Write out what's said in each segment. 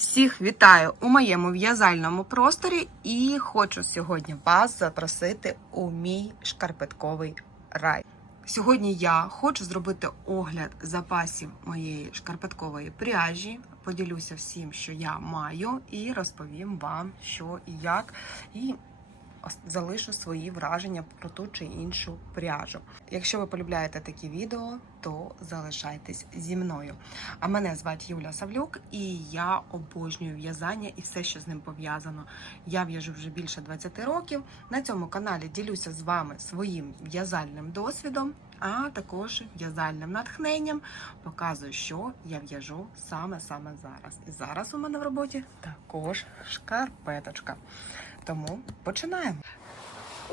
Всіх вітаю у моєму в'язальному просторі і хочу сьогодні вас запросити у мій шкарпетковий рай. Сьогодні я хочу зробити огляд запасів моєї шкарпеткової пряжі. Поділюся всім, що я маю, і розповім вам, що і як. І залишу свої враження про ту чи іншу пряжу. Якщо ви полюбляєте такі відео, то залишайтесь зі мною. А мене звати Юля Савлюк, і я обожнюю в'язання і все, що з ним пов'язано. Я в'яжу вже більше 20 років. На цьому каналі ділюся з вами своїм в'язальним досвідом, а також в'язальним натхненням. Показую, що я в'яжу саме саме зараз. І зараз у мене в роботі також шкарпеточка. Тому починаємо.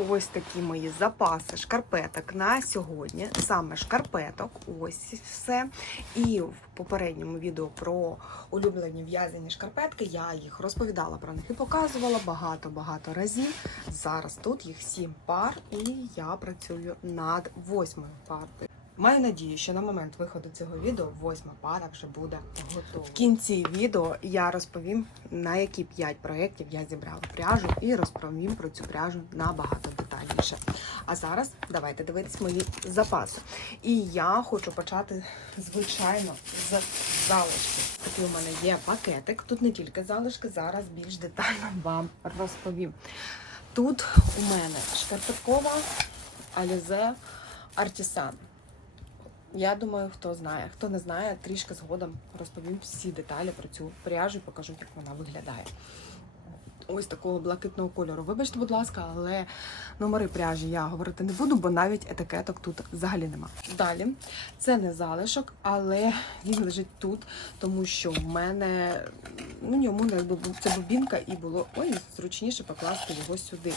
Ось такі мої запаси шкарпеток на сьогодні. Саме шкарпеток, ось все. І в попередньому відео про улюблені в'язані шкарпетки я їх розповідала про них і показувала багато-багато разів. Зараз тут їх сім пар, і я працюю над восьмою парою. Маю надію, що на момент виходу цього відео восьма пара вже буде готова. В кінці відео я розповім, на які 5 проєктів я зібрала пряжу і розповім про цю пряжу набагато детальніше. А зараз давайте дивитись мої запаси. І я хочу почати, звичайно, з залишки. Такий у мене є пакетик. Тут не тільки залишки, зараз більш детально вам розповім. Тут у мене шкарпеткова Alize Artisan. Я думаю, хто знає. Хто не знає, трішки згодом розповім всі деталі про цю пряжу і покажу, як вона виглядає. Ось такого блакитного кольору. Вибачте, будь ласка, але номери пряжі я говорити не буду, бо навіть етикеток тут взагалі нема. Далі це не залишок, але він лежить тут, тому що в мене ну йому якби це бобінка і було ой, зручніше покласти його сюди.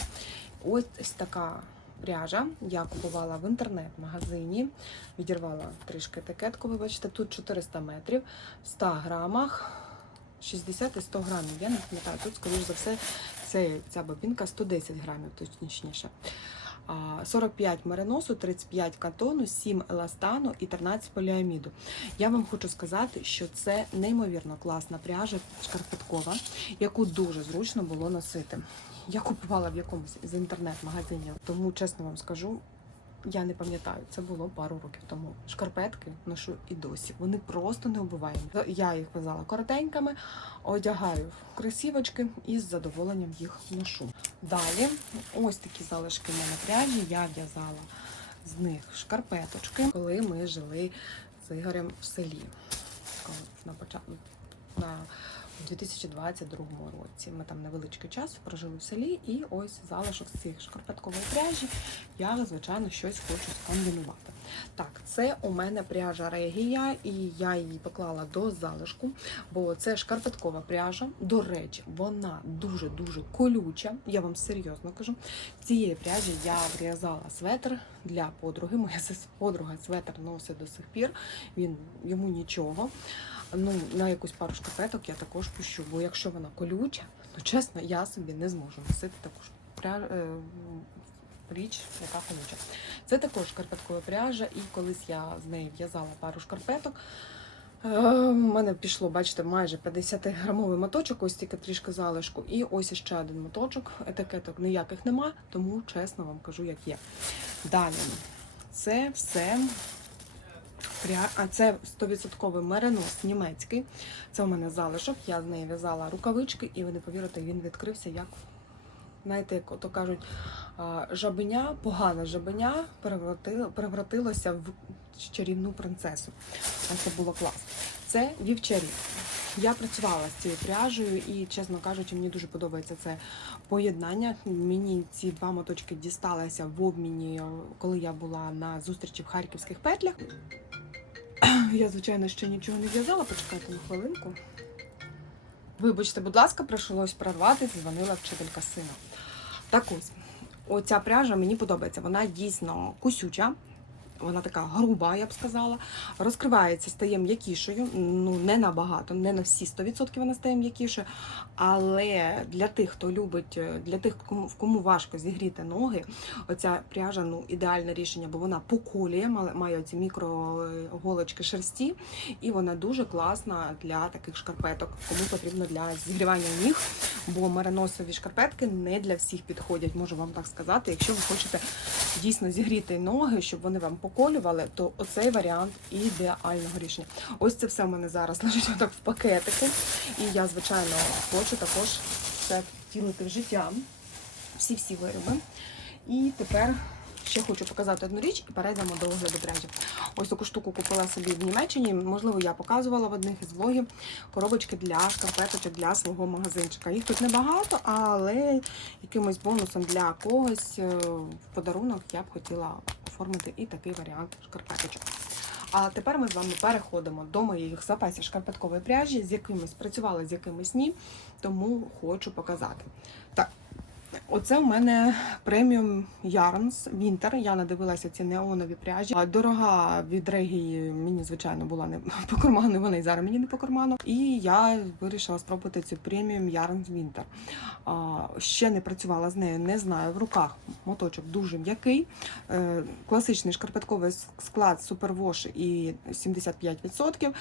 Ось така пряжа. Я купувала в інтернет-магазині, відірвала трішки етикетку. Вибачте, тут 400 метрів, в 100 грамах. 60 і 100 грамів. Я не пам'ятаю, тут, скоріш за все, це, ця бобінка 110 грамів, точніше. 45 мериносу, 35 катону, 7 еластану і 13 поліаміду. Я вам хочу сказати, що це неймовірно класна пряжа шкарпеткова, яку дуже зручно було носити. Я купувала в якомусь з інтернет-магазинів, тому чесно вам скажу. Я не пам'ятаю, це було пару років тому. Шкарпетки ношу і досі. Вони просто не обуваємо. Я їх в'язала коротенькими, одягаю в кросівочки і з задоволенням їх ношу. Далі, ось такі залишки мене пряжі. Я в'язала з них шкарпеточки, коли ми жили з Ігорем в селі. На початку на у 2022 році. Ми там невеличкий час прожили в селі, і ось залишок з цих шкарпеткової пряжі. Я, звичайно, щось хочу скомбінувати. Так, це у мене пряжа регія, і я її поклала до залишку, бо це шкарпеткова пряжа. До речі, вона дуже-дуже колюча. Я вам серйозно кажу. Цієї пряжі я врізала светр для подруги. Моя подруга светр носить до сих пір. Він йому нічого. Ну, на якусь пару шкарпеток я також пущу, бо якщо вона колюча, то чесно, я собі не зможу носити таку ж пря... е, річ, яка колюча. Це також шкарпеткова пряжа, і колись я з неї в'язала пару шкарпеток. Е, У мене пішло, бачите, майже 50-грамовий моточок, ось тільки трішки залишку. І ось іще один моточок. Етикеток ніяких нема, тому чесно вам кажу, як є. Далі, це все А це 100% меринос німецький. Це у мене залишок. Я з неї в'язала рукавички, і ви не повірите, він відкрився як. Знаєте, як то кажуть, жабеня, погане жабеня перевратило, перевратилося в чарівну принцесу. А це було клас. Це вівчарі. Я працювала з цією пряжею і, чесно кажучи, мені дуже подобається це поєднання. Мені ці два моточки дісталися в обміні, коли я була на зустрічі в харківських петлях. Я, звичайно, ще нічого не в'язала, почекайте на хвилинку. Вибачте, будь ласка, прийшлось прорвати, дзвонила вчителька сина. Так ось, оця пряжа мені подобається. Вона дійсно кусюча, вона така груба, я б сказала. Розкривається, стає м'якішою. Ну не набагато, не на всі 100% вона стає м'якішою. Але для тих, хто любить, е, для тих, кому кому важко зігріти ноги, оця пряжа ну ідеальне рішення, бо вона поколює, має- ці мікроголочки шерсті, і вона дуже класна для таких шкарпеток, кому потрібно для зігрівання ніг. Бо мериносові шкарпетки не для всіх підходять, можу вам так сказати. Якщо ви хочете дійсно зігріти ноги, щоб вони вам поколювали, то оцей варіант ідеального рішення. Ось це все в мене зараз лежить отак в пакетику. І я, звичайно, хочу також це втілити в життя. Всі-всі вироби. І тепер ще хочу показати одну річ і перейдемо до огляду пряжі. Ось таку штуку купила собі в Німеччині. Можливо, я показувала в одних із влогів коробочки для шкарпеточок для свого магазинчика. Їх тут небагато, але якимось бонусом для когось е, в подарунок я б хотіла оформити і такий варіант шкарпеточок. А тепер ми з вами переходимо до моїх запасів шкарпеткової пряжі, з якимись працювала, з якимись ні, тому хочу показати. Так, Оце в мене преміум Yarns Winter. Я надивилася ці неонові пряжі. Дорога від регії мені, звичайно, була не по карману, вона і зараз мені не по карману. І я вирішила спробувати цю преміум Yarns Winter. Ще не працювала з нею, не знаю. В руках моточок дуже м'який. Е, класичний шкарпетковий склад Superwash і 75%,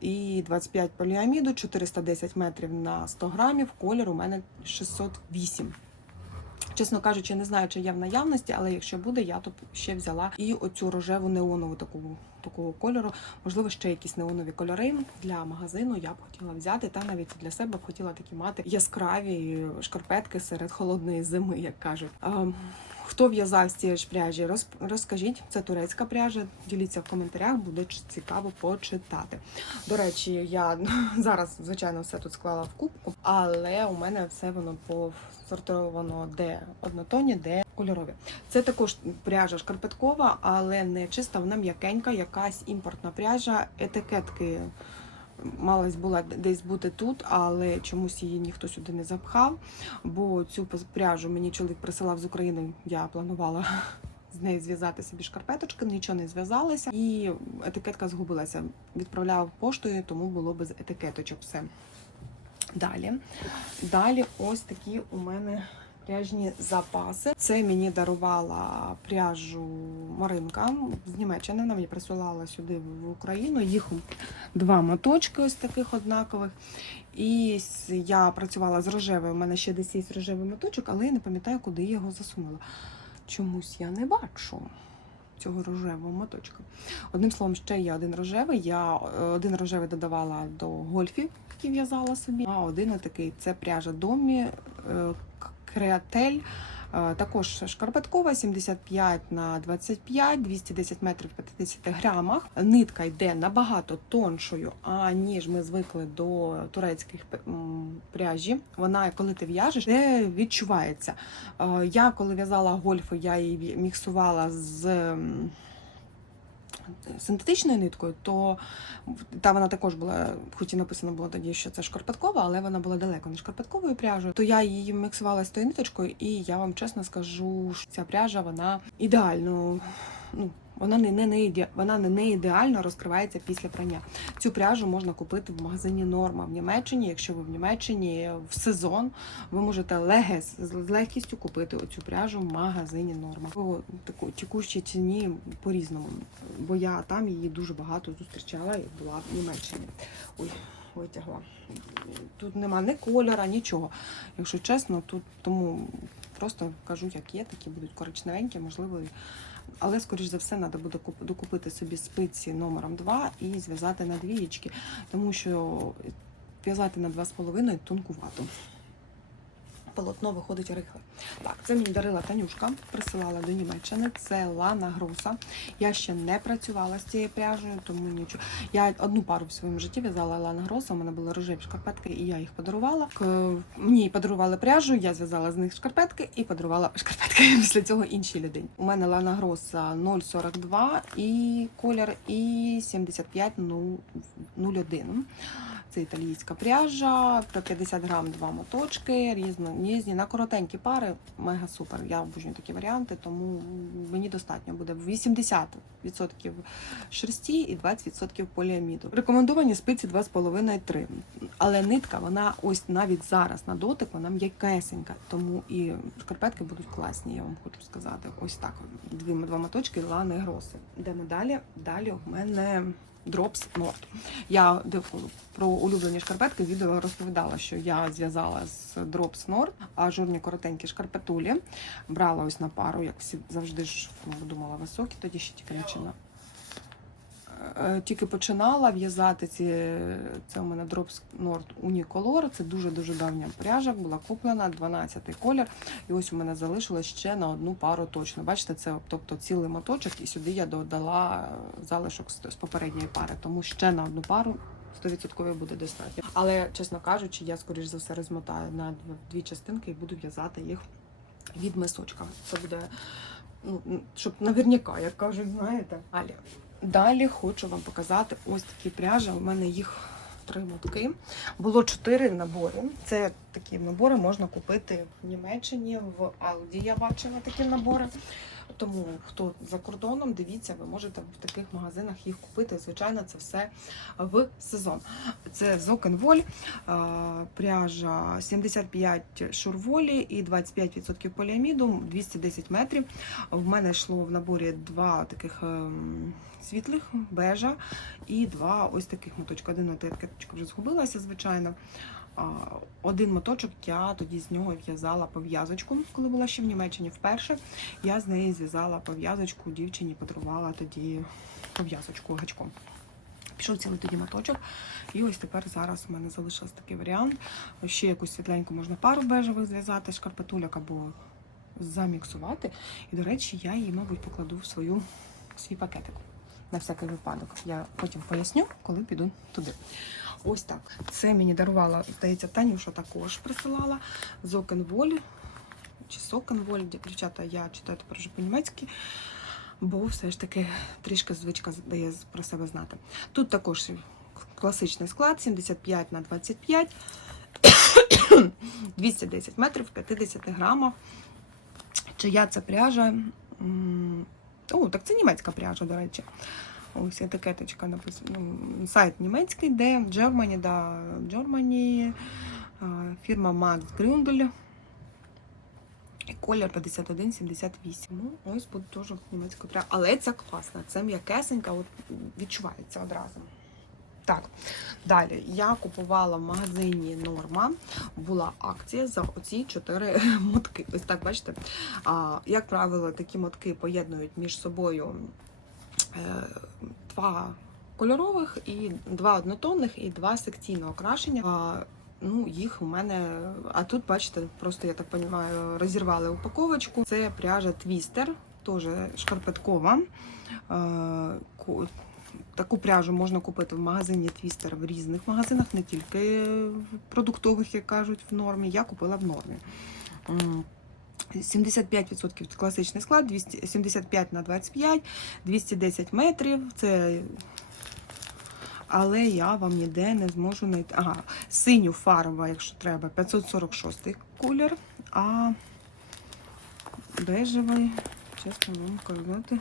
і 25 поліаміду, 410 метрів на 100 грамів. Колір у мене 608. Чесно кажучи, не знаю, чи є в наявності, але якщо буде, я то ще взяла і оцю рожеву неонову таку такого кольору. Можливо, ще якісь неонові кольори для магазину я б хотіла взяти, та навіть для себе б хотіла такі мати яскраві шкарпетки серед холодної зими, як кажуть. Хто в'язав з цієї ж пряжі, роз- розкажіть. Це турецька пряжа. Діліться в коментарях, буде цікаво почитати. До речі, я зараз, звичайно, все тут склала в кубку, але у мене все воно посортовано де однотонні, де кольорові. Це також пряжа шкарпеткова, але не чиста, вона м'якенька, якась імпортна пряжа, етикетки. Малась була десь бути тут, але чомусь її ніхто сюди не запхав. Бо цю пряжу мені чоловік присилав з України. Я планувала з нею зв'язати собі шкарпеточки, нічого не зв'язалося, і етикетка згубилася. Відправляв поштою, тому було без етикеточок все. Далі. Далі ось такі у мене пряжні запаси. Це мені дарувала пряжу Маринка з Німеччини. Вона мені присилала сюди в Україну. Їх два моточки ось таких однакових. І я працювала з рожевою. У мене ще десь є рожевий моточок, але я не пам'ятаю, куди я його засунула. Чомусь я не бачу цього рожевого моточка. Одним словом, ще є один рожевий. Я е, один рожевий додавала до гольфів, які в'язала собі. А один такий це пряжа домі е, креатель. Також шкарпеткова 75 на 25, 210 метрів 50 грамах. Нитка йде набагато тоншою, аніж ми звикли до турецьких пряжі. Вона, коли ти в'яжеш, відчувається. Я коли в'язала гольфи, я її міксувала з синтетичною ниткою, то та вона також була, хоч і написано було тоді, що це шкарпеткова, але вона була далеко не шкарпетковою пряжею. То я її міксувала з тою ниточкою, і я вам чесно скажу, що ця пряжа вона ідеально. Ну, вона не, не, не іде, вона не, не ідеально розкривається після прання. Цю пряжу можна купити в магазині Норма в Німеччині. Якщо ви в Німеччині в сезон, ви можете легес з легкістю купити оцю пряжу в магазині Норма. По таку текущій ціні по-різному. Бо я там її дуже багато зустрічала і була в Німеччині. Ой, витягла. Тут нема ні кольора, нічого. Якщо чесно, тут тому просто кажу, як є, такі будуть коричневенькі, можливо. Але, скоріш за все, треба буде куп- докупити собі спиці номером 2 і зв'язати на двієчки, тому що в'язати на 2,5 тонкувато. Полотно виходить рихле. Так, це мені дарила Танюшка, присилала до Німеччини. Це Лана Груса. Я ще не працювала з цією пряжею, тому нічого. Я одну пару в своєму житті в'язала Лана Гроса. У мене були рожеві шкарпетки, і я їх подарувала. Мені подарували пряжу, я зв'язала з них шкарпетки і подарувала шкарпетки після цього іншій людині. У мене Лана Гроса 0,42 і колір і 75 01. Це італійська пряжа, про 50 грам два моточки, різно, різні на коротенькі пари. Мега супер. Я обожнюю такі варіанти, тому мені достатньо буде 80% шерсті і 20% поліаміду. Рекомендовані спиці 2,5-3. Але нитка, вона ось навіть зараз на дотик, вона м'якесенька, тому і шкарпетки будуть класні, я вам хочу сказати. Ось так. Дві два моточки лани гроси. Йдемо далі. Далі у мене Drops Nord. Я про улюблені шкарпетки відео розповідала, що я зв'язала з Drops Nord ажурні коротенькі шкарпетулі. Брала ось на пару, як всі завжди ж ну, думала високі, тоді ще тільки починала. Е, Тільки починала в'язати ці. Це у мене Drops Nord Unicolor. Це дуже-дуже давня пряжа, була куплена, 12-й колір. І ось у мене залишилось ще на одну пару точно. Бачите, це тобто цілий моточок, і сюди я додала залишок з попередньої пари, тому ще на одну пару 100% буде достатньо. Але, чесно кажучи, я скоріш за все розмотаю на дві частинки і буду в'язати їх від мисочка. Це буде, ну, щоб наверняка, як кажуть, знаєте. Далі. Далі хочу вам показати ось такі пряжі. У мене їх три мотки. Було чотири набори. Це такі набори можна купити в Німеччині, в Алді я бачила такі набори. Тому хто за кордоном, дивіться, ви можете в таких магазинах їх купити. Звичайно, це все в сезон. Це Зокенволь, пряжа 75 шурволі і 25% поліаміду, 210 метрів. В мене йшло в наборі два таких ем, світлих бежа і два ось таких моточка. Один етикеточка вже згубилася, звичайно. Один моточок я тоді з нього в'язала пов'язочку, коли була ще в Німеччині вперше. Я з неї зв'язала пов'язочку, дівчині подарувала тоді пов'язочку гачком. Пішов цілий тоді моточок. І ось тепер зараз у мене залишився такий варіант. Ще якусь світленьку можна пару бежевих зв'язати, шкарпетуляк або заміксувати. І, до речі, я її, мабуть, покладу в свою в свій пакетик. На всякий випадок. Я потім поясню, коли піду туди. Ось так. Це мені дарувала, здається, Танюша також присилала з Окенволі чи Сокенволь. Дівчата, я читаю тепер вже по-німецьки, бо все ж таки трішки звичка дає про себе знати. Тут також класичний склад 75 на 25, 210 метрів, 50 грамів. Чия це пряжа? О, так це німецька пряжа, до речі. Ось етикеточка написана. Ну, сайт німецький, де в да, в фірма Max Gründel. І колір 5178. Ну, ось буде теж німецька пряжа. Але це класно, це м'якесенька, відчувається одразу. Так, далі я купувала в магазині Норма. Була акція за оці чотири мотки. Ось так, бачите, як правило, такі мотки поєднують між собою два кольорових і два однотонних, і два секційно окрашення. А, Ну, їх у мене. А тут, бачите, просто я так розумію, розірвали упаковочку. Це пряжа Твістер, теж шкарпеткова. Е, Таку пряжу можна купити в магазині Твістер в різних магазинах, не тільки в продуктових, як кажуть, в нормі. Я купила в нормі. М, 75% це класичний склад, 200, 75 на 25, 210 метрів. Це але я вам ніде не зможу знайти. Ага, синю фарба, якщо треба, 546 колір, а бежевий, чесно вам казати,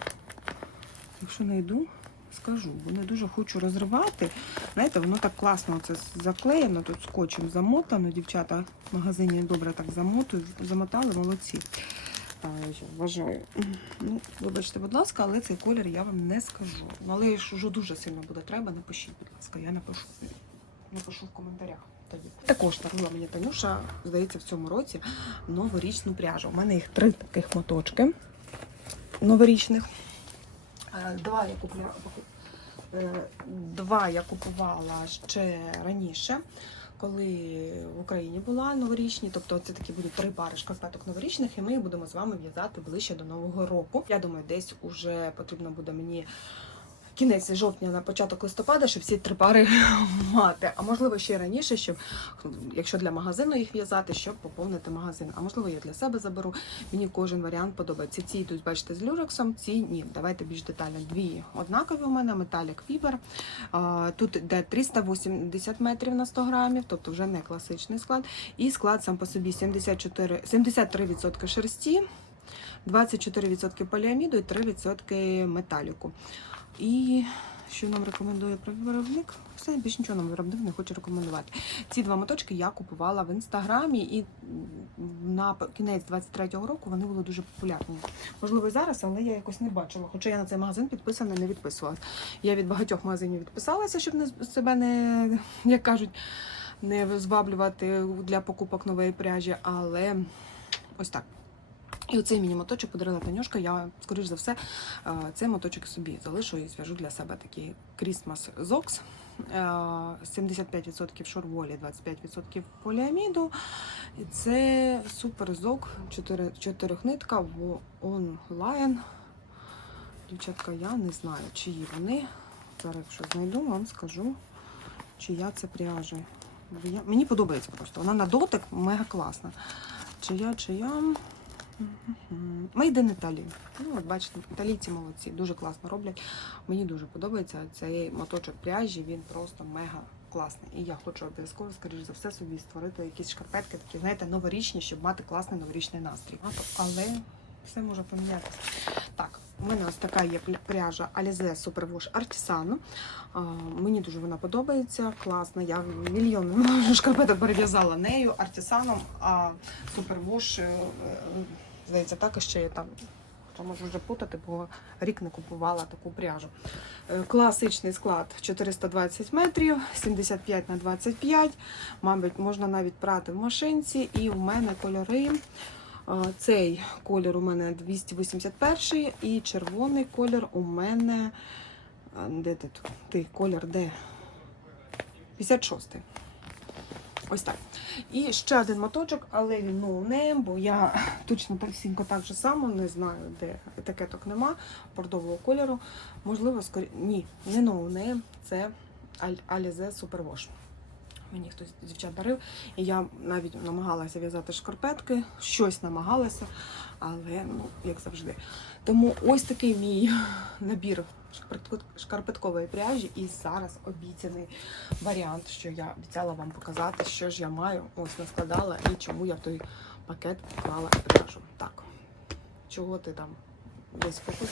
якщо знайду, скажу, бо не дуже хочу розривати. Знаєте, воно так класно це заклеєно, тут скотчем замотано. Дівчата в магазині добре так замотують, замотали, молодці. Я Вважаю. Ну, вибачте, будь ласка, але цей колір я вам не скажу. Ну, але якщо вже дуже сильно буде треба, напишіть, будь ласка, я напишу. Напишу в коментарях. Тоді. Також дарула мені Танюша, здається, в цьому році новорічну пряжу. У мене їх три таких моточки новорічних. Е, Два я купляла. е, Два я купувала ще раніше, коли в Україні була новорічні. Тобто це такі будуть три пари шкарпеток новорічних, і ми їх будемо з вами в'язати ближче до Нового року. Я думаю, десь уже потрібно буде мені кінець жовтня на початок листопада, щоб всі три пари мати. А можливо ще раніше, щоб якщо для магазину їх в'язати, щоб поповнити магазин. А можливо, я для себе заберу. Мені кожен варіант подобається. Ці йдуть, бачите, з люрексом, ці ні. Давайте більш детально. Дві однакові у мене, металік фібер. Тут йде 380 метрів на 100 грамів, тобто вже не класичний склад. І склад сам по собі 74, 73% шерсті, 24% поліаміду і 3% металіку. І що нам рекомендує виробник? Все, більш нічого нам виробник не хоче рекомендувати. Ці два моточки я купувала в інстаграмі, і на кінець 23-го року вони були дуже популярні. Можливо, і зараз, але я якось не бачила. Хоча я на цей магазин підписана, не відписувалась. Я від багатьох магазинів відписалася, щоб не себе не, як кажуть, не зваблювати для покупок нової пряжі, але ось так. І оцей мені моточок подарила Танюшка. Я, скоріш за все, е, цей моточок собі залишу і зв'яжу для себе такий Christmas Zox. Е, 75% шорволі, 25% поліаміду. І це супер зок, 4, 4 нитка в онлайн. Дівчатка, я не знаю, чиї вони. Зараз, якщо знайду, вам скажу, чия це пряжа. Мені подобається просто. Вона на дотик мега класна. Чия, чия. In Italy. Ну, от бачите, італійці молодці, дуже класно роблять. Мені дуже подобається цей моточок пряжі, він просто мега класний. І я хочу обов'язково, скоріш за все, собі створити якісь шкарпетки, такі, знаєте, новорічні, щоб мати класний новорічний настрій. Але все може помінятися. Так, у мене ось така є пряжа Alize Superwash Artisan. Мені дуже вона подобається, класна. Я мільйон шкарпеток перев'язала нею, артисаном, а Superwash, е, е, здається, також ще є там. То можу вже путати, бо рік не купувала таку пряжу. Е, Класичний склад 420 метрів, 75 на 25. Мабуть, можна навіть прати в машинці. І у мене кольори. Цей колір у мене 281 і червоний колір у мене. Де ти? Ти колір де? 56. Ось так. І ще один моточок, але він name, бо я точно так сінько так же само не знаю, де етикеток нема бордового кольору. Можливо, скорі... ні, не no name, це Al- Alize Superwash. Мені хтось дівчат дарив, і я навіть намагалася в'язати шкарпетки, щось намагалася, але ну, як завжди. Тому ось такий мій набір шкарпетко- шкарпеткової пряжі, і зараз обіцяний варіант, що я обіцяла вам показати, що ж я маю. Ось наскладала і чому я в той пакет поклала пряжу. Так, чого ти там десь фокус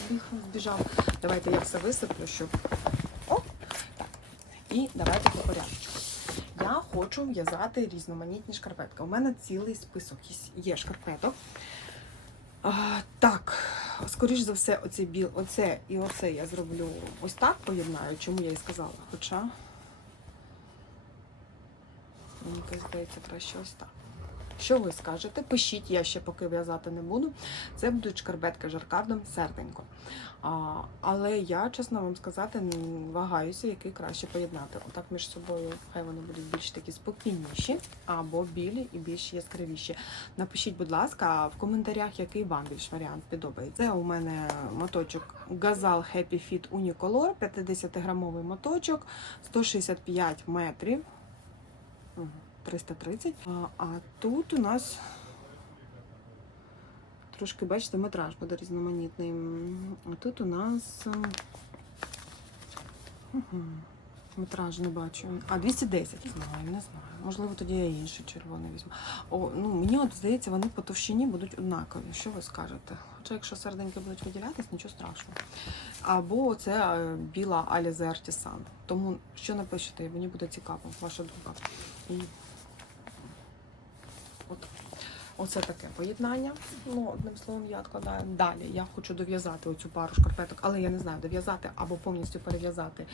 збіжав? Давайте я все висиплю, щоб. О! Так. І давайте по порядку. Я хочу в'язати різноманітні шкарпетки. У мене цілий список є шкарпеток. А, так, скоріш за все, оцей біл, оце і оце я зроблю ось так поєднаю, чому я і сказала. Хоча мені здається краще ось так. Що ви скажете? Пишіть, я ще поки в'язати не буду. Це будуть шкарпетки жаркардом серденько. А, але я, чесно вам сказати, вагаюся, який краще поєднати. Отак між собою хай вони будуть більш такі спокійніші, або білі і більш яскравіші. Напишіть, будь ласка, в коментарях, який вам більш варіант подобається. Це у мене моточок Gazal Happy Fit Unicolor, 50-грамовий моточок, 165 метрів. Мгм, 330. А, а тут у нас трошки, бачите, метраж буде різноманітний. А тут у нас. мгм, Метраж не бачу. А, 210. Не знаю, не знаю. Можливо, тоді я інший червоний візьму. О, ну мені от здається, вони по товщині будуть однакові. Що ви скажете? Хоча якщо серденьки будуть виділятись, нічого страшного. Або це е, біла Alize Artisan. Тому що напишете, мені буде цікаво, ваша думка. І от. Оце таке поєднання. Ну, одним словом, я відкладаю. Далі я хочу дов'язати оцю пару шкарпеток, але я не знаю, дов'язати або повністю перев'язати.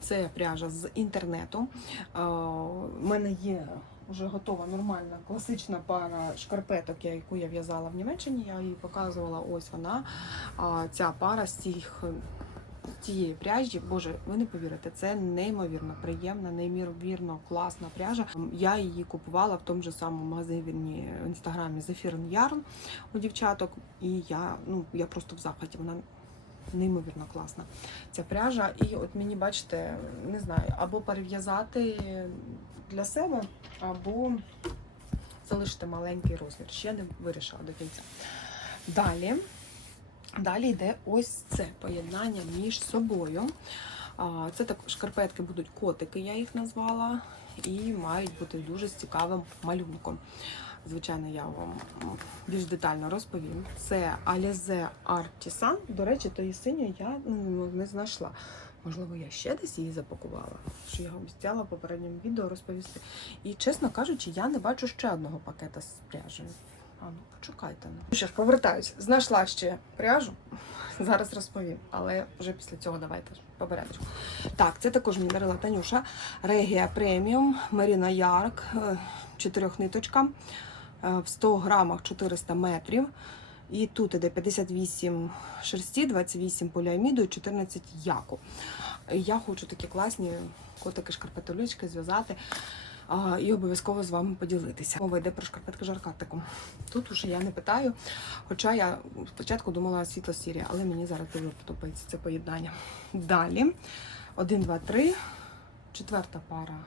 Це пряжа з інтернету. Е, У мене є вже готова нормальна класична пара шкарпеток, яку я в'язала в Німеччині. Я її показувала. Ось вона. Ця пара з цих. Цієї пряжі, боже, ви не повірите, це неймовірно приємна, неймовірно класна пряжа. Я її купувала в тому ж самому магазині в інстаграмі Zephyr Yarn у дівчаток, і я ну я просто в захваті. Вона неймовірно класна ця пряжа. І от мені, бачите, не знаю, або перев'язати для себе, або залишити маленький розмір. Ще не вирішила до кінця. Далі, далі йде ось це поєднання між собою. Це так шкарпетки будуть котики, я їх назвала, і мають бути дуже з цікавим малюнком. Звичайно, я вам більш детально розповім. Це Alize Artisan. До речі, тої синьої я ну, не знайшла. Можливо, я ще десь її запакувала, що я обіцяла в попередньому відео розповісти. І чесно кажучи, я не бачу ще одного пакета з пряжею. А ну почекайте. Ну що ж, повертаюсь. Знайшла ще пряжу. Зараз розповім, але вже після цього давайте по порядку. Так, це також мені дарила Танюша. Регія преміум, Маріна Ярк, е, чотирьохниточка. е, В 100 грамах 400 метрів. І тут іде 58 шерсті, 28 поліаміду і 14 яку. Я хочу такі класні котики шкарпетулечки зв'язати і обов'язково з вами поділитися. Мова йде про шкарпетки жаркатику. Тут уже я не питаю, хоча я спочатку думала світло сірі, але мені зараз дуже подобається це поєднання. Далі 1, 2, 3, четверта пара.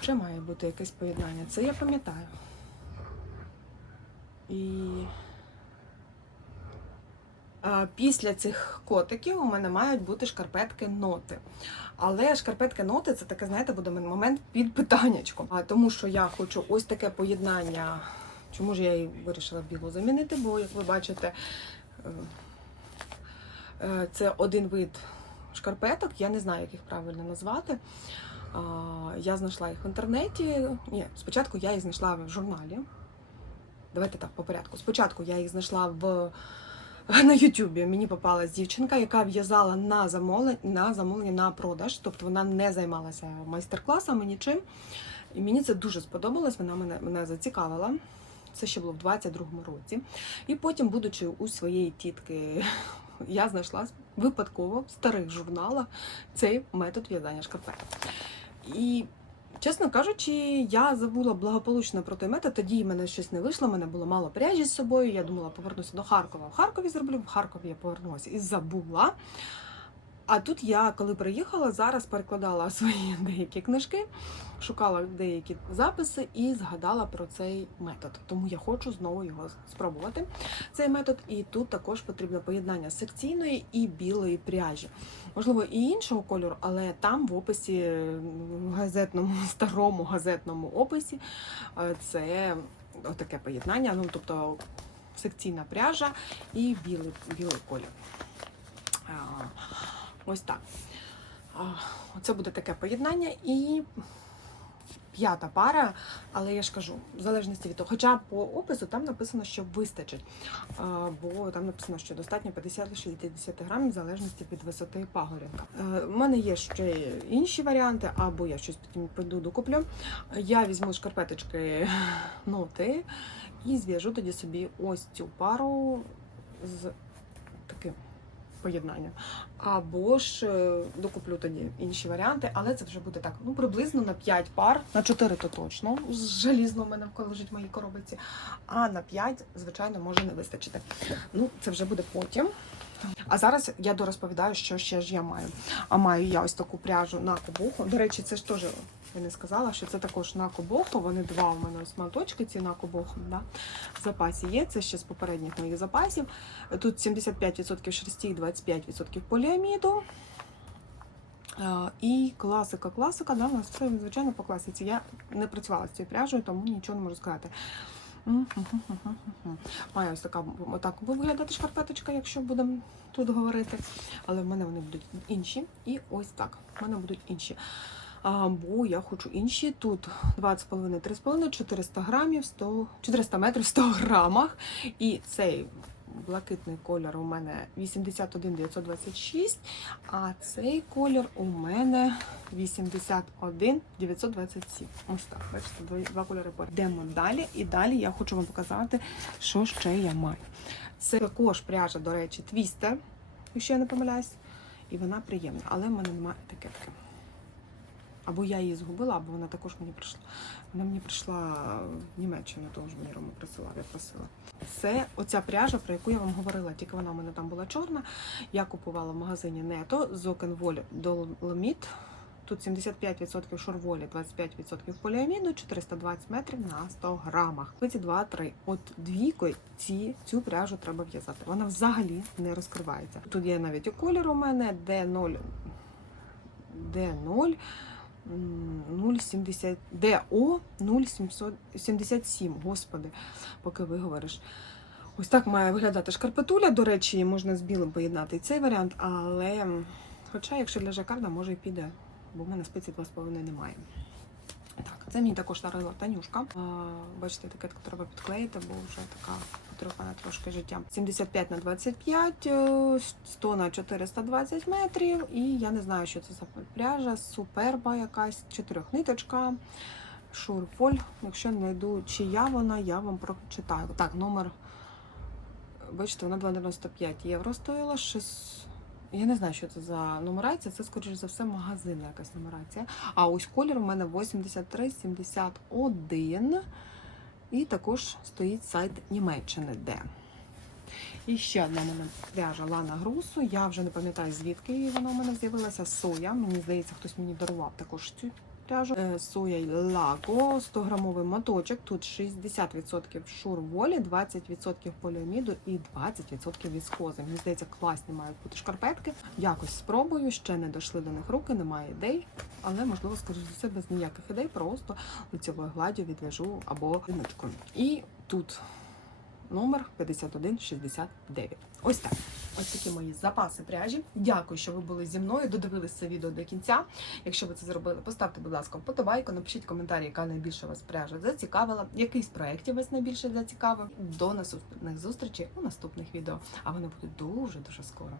Ще має бути якесь поєднання. Це я пам'ятаю. І після цих котиків у мене мають бути шкарпетки ноти. Але шкарпетки ноти це таке, знаєте, буде момент під питаннячком. Тому що я хочу ось таке поєднання. Чому ж я її вирішила білу замінити? Бо, як ви бачите, е, е, це один вид шкарпеток, я не знаю, як їх правильно назвати. Я знайшла їх в інтернеті. Ні, спочатку я їх знайшла в журналі. Давайте так, по порядку. Спочатку я їх знайшла в на Ютубі. Мені попалась дівчинка, яка в'язала на замовлення, на замовлення на продаж. Тобто вона не займалася майстер-класами нічим. І мені це дуже сподобалось, вона мене, мене зацікавила. Це ще було в 22-му році. І потім, будучи у своєї тітки, я знайшла випадково в старих журналах цей метод в'язання шкарпеток. І, чесно кажучи, я забула благополучно про той метод. Тоді в мене щось не вийшло, мене було мало пряжі з собою. Я думала, повернуся до Харкова. В Харкові зроблю, в Харкові я повернулася і забула. А тут я, коли приїхала, зараз перекладала свої деякі книжки, шукала деякі записи і згадала про цей метод. Тому я хочу знову його спробувати. Цей метод, і тут також потрібно поєднання секційної і білої пряжі. Можливо, і іншого кольору, але там в описі, в газетному, старому газетному описі, е, це таке поєднання. Ну, тобто секційна пряжа і білий, білий колір. Ось так. А, Оце буде таке поєднання і п'ята пара, але я ж кажу, в залежності від того, хоча по опису там написано, що вистачить. Бо там написано, що достатньо 50-60 грамів в залежності від висоти пагорянка. Е, У мене є ще інші варіанти, або я щось потім піду докуплю. Я візьму шкарпеточки ноти і зв'яжу тоді собі ось цю пару з таким поєднанням. Або ж е, докуплю тоді інші варіанти, але це вже буде так, ну приблизно на 5 пар, на 4 то точно. Желізно в мене лежить в моїй коробиці. А на 5, звичайно, може не вистачити. Ну, це вже буде потім. А зараз я дорозповідаю, що ще ж я маю. А маю я ось таку пряжу на кобоху. До речі, це ж теж я не сказала, що це також на кобоху. Вони два у мене ось моточки, ці на кобоху. Да? В запасі є. Це ще з попередніх моїх запасів. Тут 75% шерсті і 25% поліаміду. Е, І класика, класика, да, у нас це звичайно по класиці. Я не працювала з цією пряжею, тому нічого не можу сказати. Має ось така отак виглядати шкарпеточка, якщо будемо тут говорити. Але в мене вони будуть інші. І ось так. В мене будуть інші. А, бо я хочу інші. Тут 2,5, 3,5, 400 грамів, 100, 400 метрів в 100 грамах. І цей блакитний колір у мене 81 926, а цей колір у мене 81 927. Ось так, бачите, два, кольори. Йдемо далі, і далі я хочу вам показати, що ще я маю. Це також пряжа, до речі, твістер, якщо я не помиляюсь, і вона приємна, але в мене немає етикетки. Або я її згубила, або вона також мені прийшла. Вона мені прийшла в Німеччину, теж мені Рома присилав, я просила. Це оця пряжа, про яку я вам говорила, тільки вона в мене там була чорна. Я купувала в магазині Нето з Окенволі Доломіт. Тут 75% шорволі, 25% поліаміду, 420 метрів на 100 грамах. Ці 2-3. От двійкою ці, цю пряжу треба в'язати. Вона взагалі не розкривається. Тут є навіть і колір у мене D0, D0, м, 0,70, ДО 0,77, господи, поки виговориш. Ось так має виглядати шкарпетуля. До речі, можна з білим поєднати і цей варіант, але хоча, якщо для жакарда, може і піде, бо в мене спиці 2,5 немає. Це мені також дарила Танюшка. А, бачите, етикетку треба підклеїти, бо вже така потрохана трошки життя. 75 на 25, е, 100 на 420 метрів. І я не знаю, що це за пряжа, суперба якась, чотирьохниточка. Шурфоль. Якщо не знайду, чия вона, я вам прочитаю. Так, номер. Бачите, вона 2,95 євро стоїла. Щось... Я не знаю, що це за нумерація. Це, скоріш за все, магазинна якась нумерація. А ось колір у мене 8371. І також стоїть сайт Німеччини, де. І ще одна мене пряжа Лана Грусу. Я вже не пам'ятаю, звідки вона у мене з'явилася. Соя. Мені здається, хтось мені дарував також цю пряжу. Е, Соя й Лаго, 100 грамовий моточок. Тут 60% шурволі, 20% поліаміду і 20% віскози. Мені здається, класні мають бути шкарпетки. Якось спробую, ще не дійшли до них руки, немає ідей. Але можливо, скажу за себе без ніяких ідей, просто лицевою гладдю відв'яжу або ниткою. І тут номер 5169. Ось так. Ось такі мої запаси пряжі. Дякую, що ви були зі мною. Додивилися це відео до кінця. Якщо ви це зробили, поставте, будь ласка, вподобайку, напишіть коментарі, яка найбільше вас пряжа зацікавила, який з проєктів вас найбільше зацікавив. До наступних зустрічей у наступних відео. А вони будуть дуже дуже скоро.